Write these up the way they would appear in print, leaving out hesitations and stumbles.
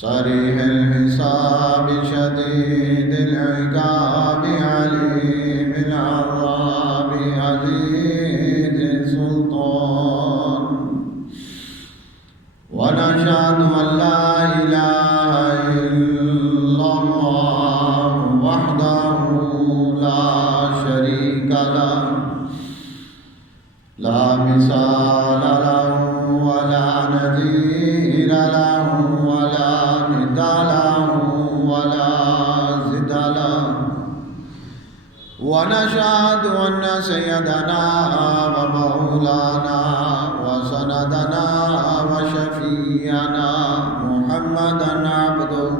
صريح الحساب شديد العقاب عليم العذاب عزيز السلطان ونشهد أن لا إله إلا الله وحده لا شريك له لا مثال له ولا نظير له ولا ند له ولا زد له ونشهد أن سيدنا ومولانا وسندنا وشفيعنا محمدا عبده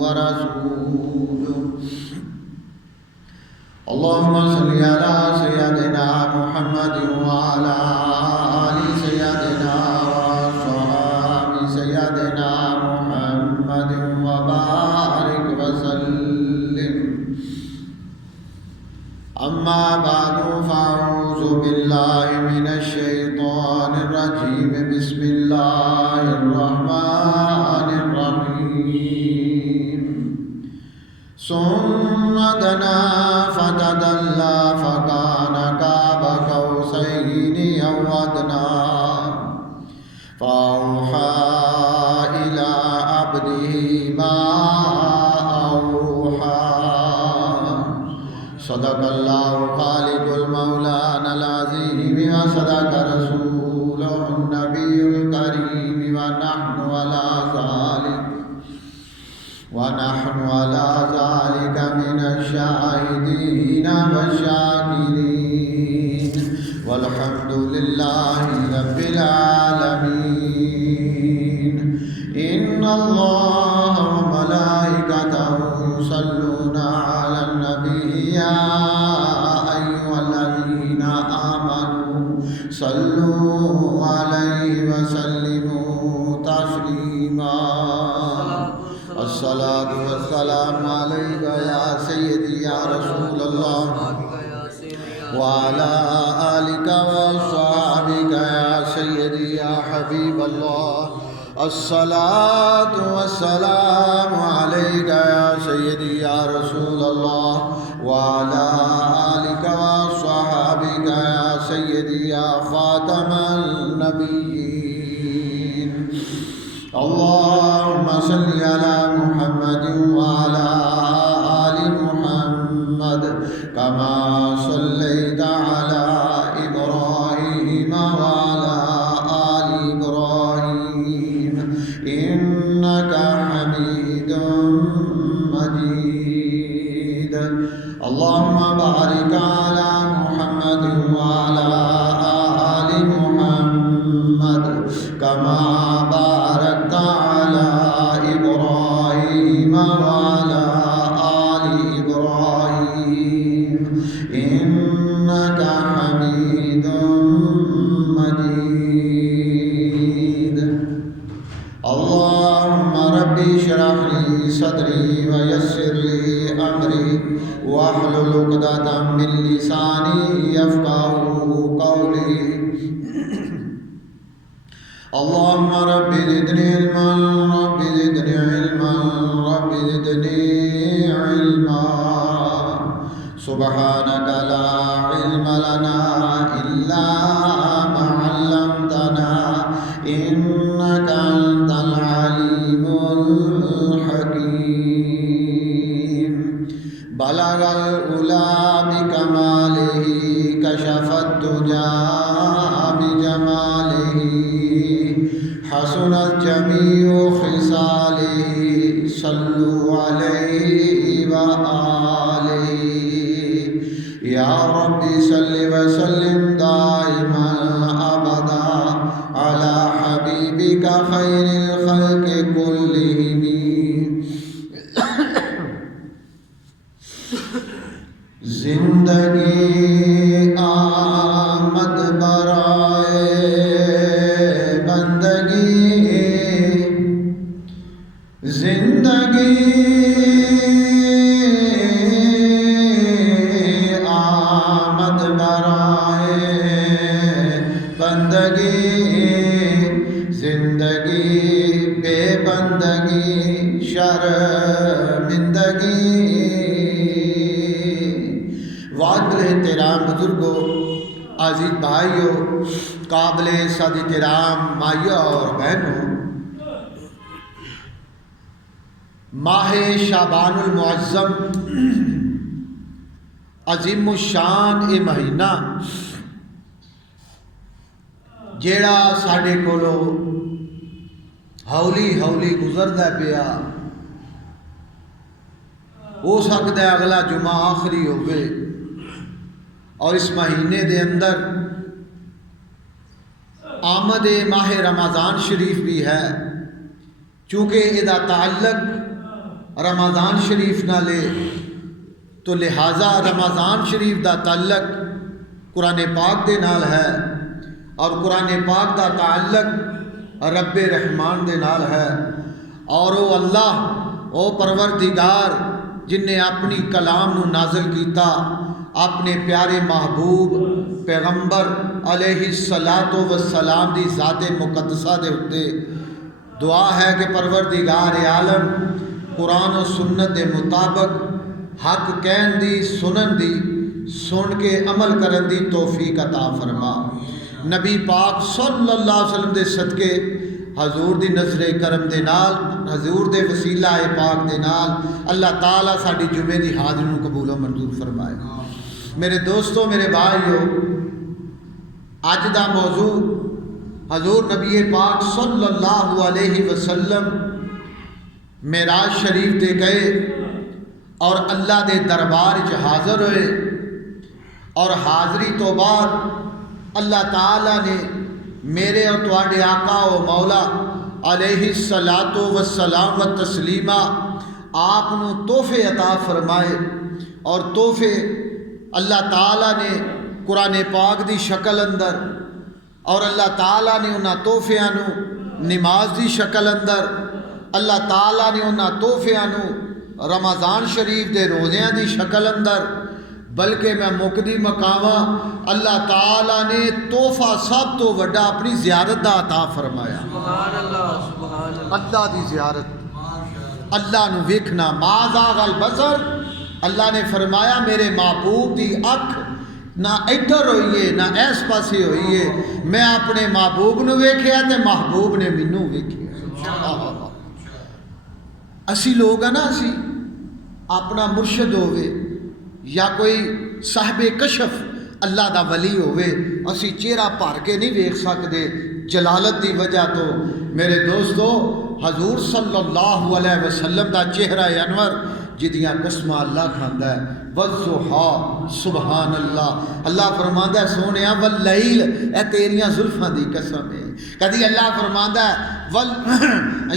ورسوله اللهم صل على سيدنا محمد وعلى آل سيدنا وصحاب سيدنا محمد وبارك وسلم أما بعد فأعوذ بالله من الشيطان الرجيم بسم الله الرحمن الرحيم ثم دنا فتدلى فكان قاب قوسين أو أدنى فأوحى إلى عبده ما أوحى صدق الله خالق المولانا العظيم وصدق رسوله النبي الكريم ونحن على ذلك من الشاهدين والشاكرين والحمد لله رب العالمين إن الله وملائكته يصلون على النبي يا أيها الذين آمنوا صلوا عليه وسلموا تسليما الصلاة والسلام عليك يا سيدي يا رسول الله وعلى آلك وصحبك يا سيدي يا حبيب الله الصلاة والسلام عليك يا سيدي يا رسول الله وعلى آلك وصحبك يا سيدي يا خاتم النبيين اللهم صل على محمد وعلى آل محمد كما صليت على إبراهيم وعلى آل إبراهيم إنك حميد مجيد اللهم بارك على محمد وعلى آل محمد كما باركت على إبراهيم وعلى آل إبراهيم إنك حميد مجيد اللهم رب اشرح لي صدري ويسر لي أمري واحلل عقدة من لساني يفقهوا قولي اللهم رب زدني علما رب زدني علما رب زدني علما سبحانك لا علم لنا إلا ما علمتنا إنك أنت العليم الحكيم بلغ العلا بكماله كشف الدجى بجماله حسنت جميع خصاله صلوا عليه وآله يا رب صل وسلم دائما أبدا على حبيبك خير الخلق كلهم زندگی آمد برائے بندگی زندگی آمد برائے بندگی زندگی बुजुर्गो, आज़ीज़ भाइयों, काबिले सादी किराम, माइया और बहनों, माह शाबानुल मुअज़्ज़म अज़ीम शान ये महीना जेड़ा साढ़े कोलों हौली हौली गुजरदा पिया, हो सकता है अगला जुमा आखिरी होवे और इस महीने दे अंदर आमद माह रमज़ान शरीफ भी है। चूँकि इहदा ताल्लुक रमज़ान शरीफ नाल है, तो लिहाजा रमज़ान शरीफ दा ताल्लुक कुरान पाक दे नाल है और कुरान पाक दा ताल्लुक रब्बे रहमान दे नाल है। और वो अल्लाह, वो परवरदिगार जिन्हें अपनी कलाम नू नाज़िल कीता, अपने प्यारे महबूब पैगंबर अलैहिस्सलातो वस्सलाम दी ज़ाते मुक़द्दसा दे उत्ते दुआ है कि परवरदिगार आलम कुरान और सुन्नत के मुताबिक हक कहन दी, सुनन दी, सुन के अमल करन दी तौफीक अता फरमा। नबी पाक सल्लल्लाहु अलैहि वसल्लम दे सदके हजूर दी नज़रे करम दे नाल, हजूर दे वसीला पाक दे नाल अल्लाह ताला साडी जुमे दी हाज़री नूं कबूल व मंजूर फरमाए। मेरे दोस्तों, मेरे भाइयों, अज दा मौजू हजूर नबी पाक सल्लल्लाहु अलैहि वसल्लम मेराज शरीफ ते गए और अल्लाह दे दरबार च हाज़र होए और हाज़री तो बाद अल्लाह ताला ने मेरे और तुहाडे आका व मौला अलैहिस्सलातो वस्सलाम व तस्लीमा आप नूं तोहफे अता फरमाए। और तोहफे अल्लाह ताला ने कुरान पाक दी शक्ल अंदर और अल्लाह ताला ने उन्हां तोहफियां नूं नमाज दी शक्ल अंदर, अल्लाह ताला ने उन्हां तोहफियां नूं रमज़ान शरीफ दे रोज़ियां दी शक्ल अंदर, बल्कि मैं मुकदी मकावा अल्लाह ताला ने तोहफा सब तो वड्डा अपनी ज़ियारत दा अता फरमाया। अल्लाह दी ज़ियारत, अल्लाह नूं वेखना, माज़ागल बसर, अल्लाह ने फरमाया मेरे महबूब दी अख ना इधर होई है ना इस पासे होई है, मैं अपने महबूब नूं वेखिया ते महबूब ने मैनू वेखिया। असी लोग हैं ना, असी अपना मुर्शद होवे या कोई साहिबे कशफ अल्लाह दा वली होवे, असी चेहरा भर के नहीं वेख सकते जलालत की वजह तो। मेरे दोस्तों, हजूर सल्लल्लाहु अलैहि वसल्लम दा चेहरा अनवर जिदियाँ कस्मां अल्लाह खांदा है, वज़्ज़ुहा सुबहान अल्लाह। अल्लाह फरमांदा है सोने वल्लैल, ए तेरियां जुल्फां दी कसम है। कदी अल्लाह फरमांदा है वल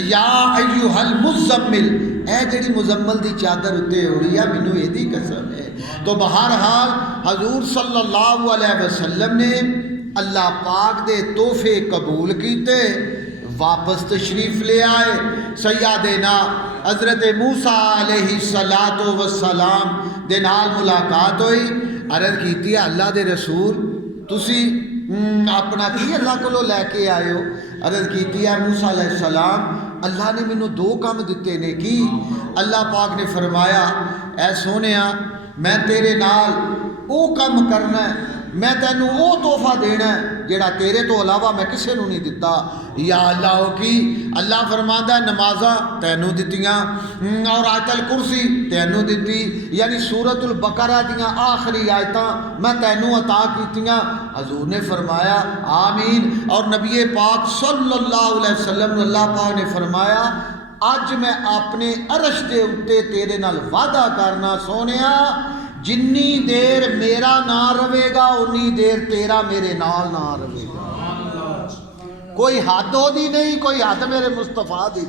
या अय्युहल मुज़म्मिल, ए जेड़ी मुजम्मल दी चादर उत्ते ओढ़ी है मैनू एदी कसम है। तो बहरहाल हजूर सल्लल्लाहु अलैहि वसल्लम ने अल्लाह पाक दे तोहफे कबूल कीते, वापस तशरीफ ले आए। सैयदना हज़रत मूसा अलैहिस्सलातो वस्सलाम दे नाल मुलाकात हुई। अर्ज़ कीती अल्लाह दे रसूल तुसी अपना की अल्लाह कोलों लैके आए हो? अर्ज़ कीती है मूसा अलैहिस्सलाम अल्लाह ने मैनू दो काम दिते ने। की? अल्लाह पाक ने फरमाया ऐ सोनिया मैं तेरे नाल वो काम करना है, मैं तैनू वो तोहफा देना है जेड़ा तेरे तो अलावा मैं किसी नूं नहीं दिता। या अल्लाह की अल्लाह फरमांदा नमाजा तैनू दित्तियां और आयतल कुर्सी तैनू दित्ती, यानी सूरतुल बकरा दियां आखिरी आयतां मैं तैनू अता कीतियां। हजूर ने फरमाया आमीन। और नबी पाक सल्लल्लाहु अलैहि वसल्लम अल्लाह पाक ने फरमाया अज मैं अपने अरश दे उत्ते तेरे नाल वादा करना सोनिया, जिन्नी देर मेरा ना रहेगा उन्नी देर तेरा मेरे नाल ना रहेगा। कोई हद ओदी नहीं, कोई हद मेरे मुस्तफा दी।